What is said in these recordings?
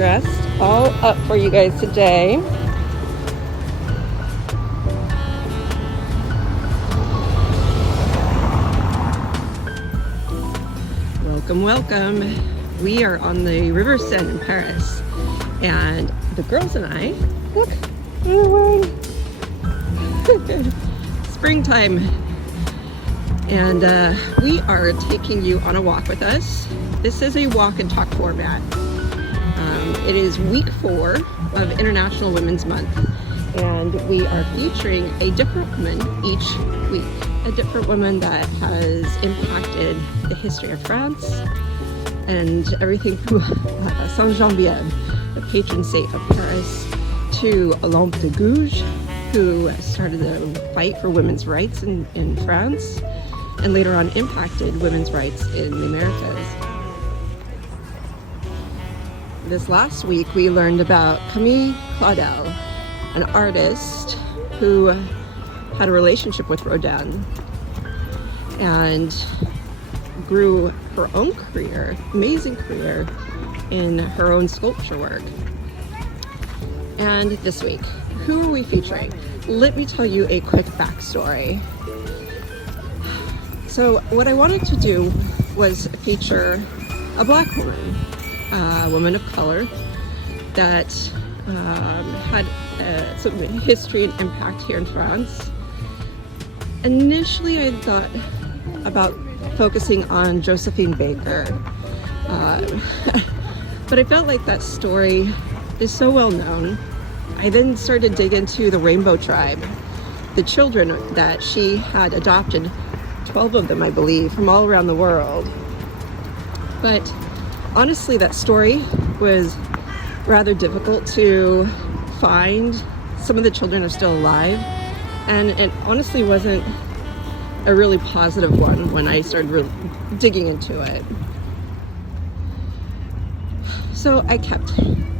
dressed all up for you guys today. Welcome, welcome. We are on the River Seine in Paris, and the girls and I, look, we're wearing springtime, and we are taking you on a walk with us. This is a walk and talk format. It is week 4 of International Women's Month, and we are featuring a different woman each week. A different woman that has impacted the history of France and everything from Saint-Geneviève, the patron saint of Paris, to Olympe de Gouges, who started the fight for women's rights in France and later on impacted women's rights in the Americas. This last week we learned about Camille Claudel, an artist who had a relationship with Rodin and grew her own career, amazing career, in her own sculpture work. And this week, who are we featuring? Let me tell you a quick backstory. So what I wanted to do was feature a Black woman, a woman of color that had some history and impact here in France. Initially, I thought about focusing on Josephine Baker, but I felt like that story is so well known. I then started to dig into the Rainbow Tribe, the children that she had adopted, 12 of them, I believe, from all around the world. But honestly, that story was rather difficult to find. Some of the children are still alive, and it honestly wasn't a really positive one when I started digging into it. So I kept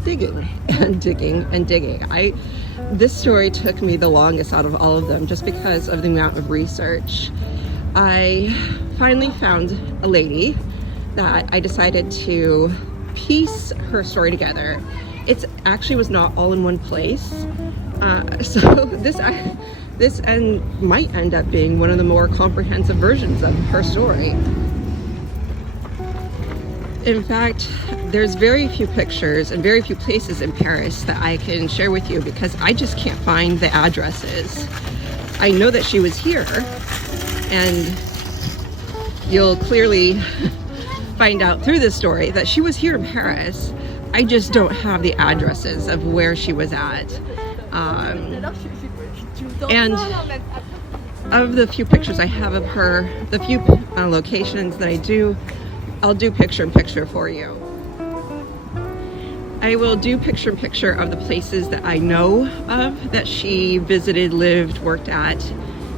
digging and digging and digging. This story took me the longest out of all of them just because of the amount of research. I finally found a lady that I decided to piece her story together. It actually was not all in one place. So this might end up being one of the more comprehensive versions of her story. In fact, there's very few pictures and very few places in Paris that I can share with you because I just can't find the addresses. I know that she was here, and you'll clearly find out through this story that she was here in Paris. I just don't have the addresses of where she was at. And of the few pictures I have of her, the few locations that I do, I'll do picture-in-picture for you. I will do picture-in-picture of the places that I know of that she visited, lived, worked at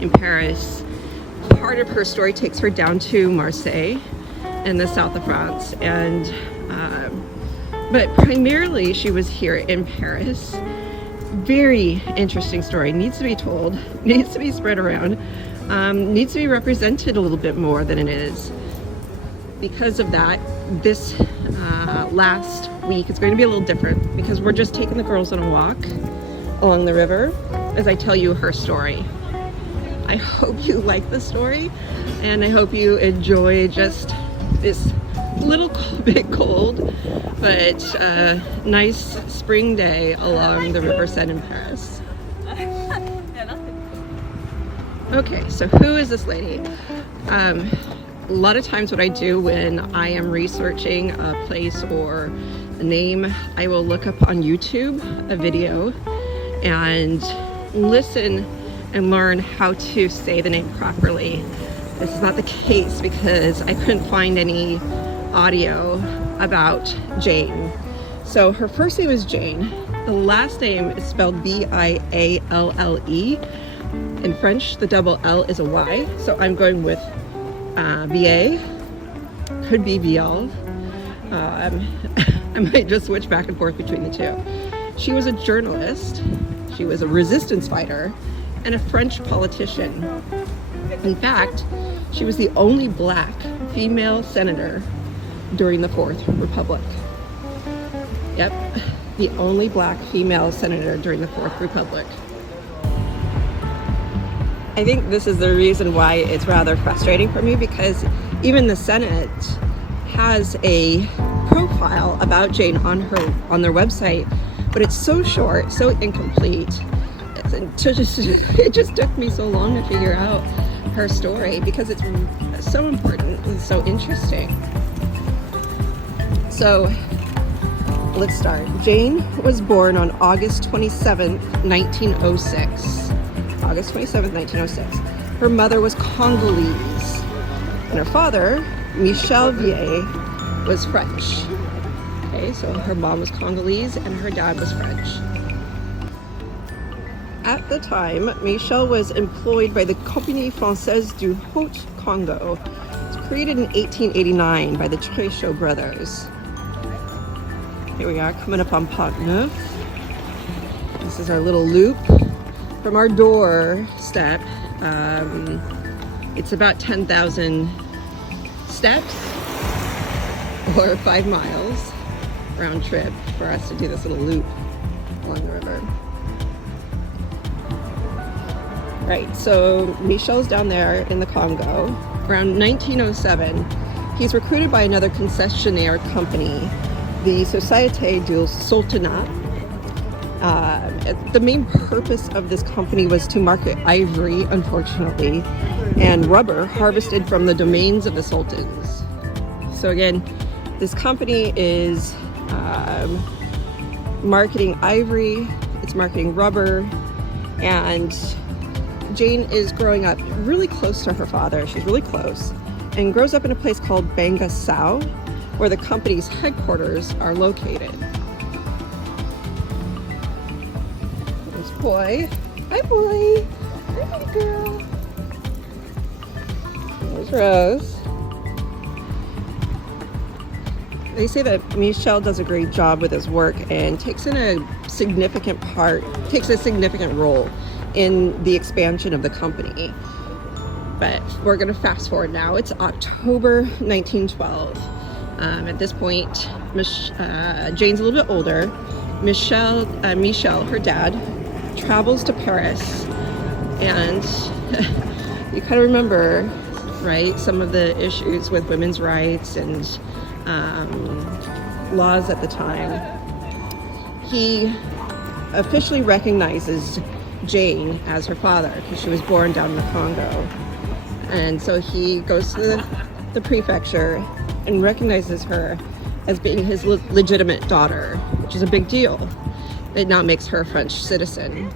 in Paris. Part of her story takes her down to Marseille in the south of France, and but primarily she was here in Paris. Very interesting story, needs to be told, needs to be spread around, needs to be represented a little bit more than it is. Because of that, this last week is going to be a little different because we're just taking the girls on a walk along the river as I tell you her story. I hope you like the story, and I hope you enjoy just this little bit cold but nice spring day along the River Seine in Paris. Okay, so who is this lady? A lot of times what I do when I am researching a place or a name, I will look up on YouTube a video and listen and learn how to say the name properly. This is not the case because I couldn't find any audio about Jane. So her first name is Jane. The last name is spelled B-I-A-L-L-E. In French, the double L is a Y, so I'm going with Vialle. Could be Vialle. I might just switch back and forth between the two. She was a journalist, she was a resistance fighter, and a French politician. In fact, she was the only Black female senator during the Fourth Republic. Yep, the only black female senator during the Fourth Republic. I think this is the reason why it's rather frustrating for me, because even the Senate has a profile about Jane on their website, but it's so short, so incomplete. It just took me so long to figure out her story, because it's so important and so interesting. So let's start. Jane was born on August 27th, 1906. August 27th, 1906. Her mother was Congolese, and her father, Michel Vialle, was French. Okay, so her mom was Congolese and her dad was French. At the time, Michel was employed by the Compagnie Française du Haut Congo. It was created in 1889 by the Tréchot brothers. Here we are, coming up on Pont Neuf. This is our little loop. From our doorstep, it's about 10,000 steps, or 5 miles round trip for us to do this little loop along the river. Right, so Michel's down there in the Congo. Around 1907, he's recruited by another concessionaire company, the Société du Sultanats. The main purpose of this company was to market ivory, unfortunately, and rubber harvested from the domains of the sultans. So again, this company is marketing ivory, it's marketing rubber, and Jane is growing up really close to her father. She's really close, and grows up in a place called Bangassou, where the company's headquarters are located. There's boy. Hi, boy. Hi, girl. There's Rose. They say that Michel does a great job with his work and takes a significant role in the expansion of the company. But we're going to fast forward now. It's October 1912. At this point, Jane's a little bit older. Michel, her dad, travels to Paris, and you kind of remember, right, some of the issues with women's rights and laws at the time. He officially recognizes Jane as her father because she was born down in the Congo, and so he goes to the prefecture and recognizes her as being his legitimate daughter, which is a big deal. It now makes her a French citizen.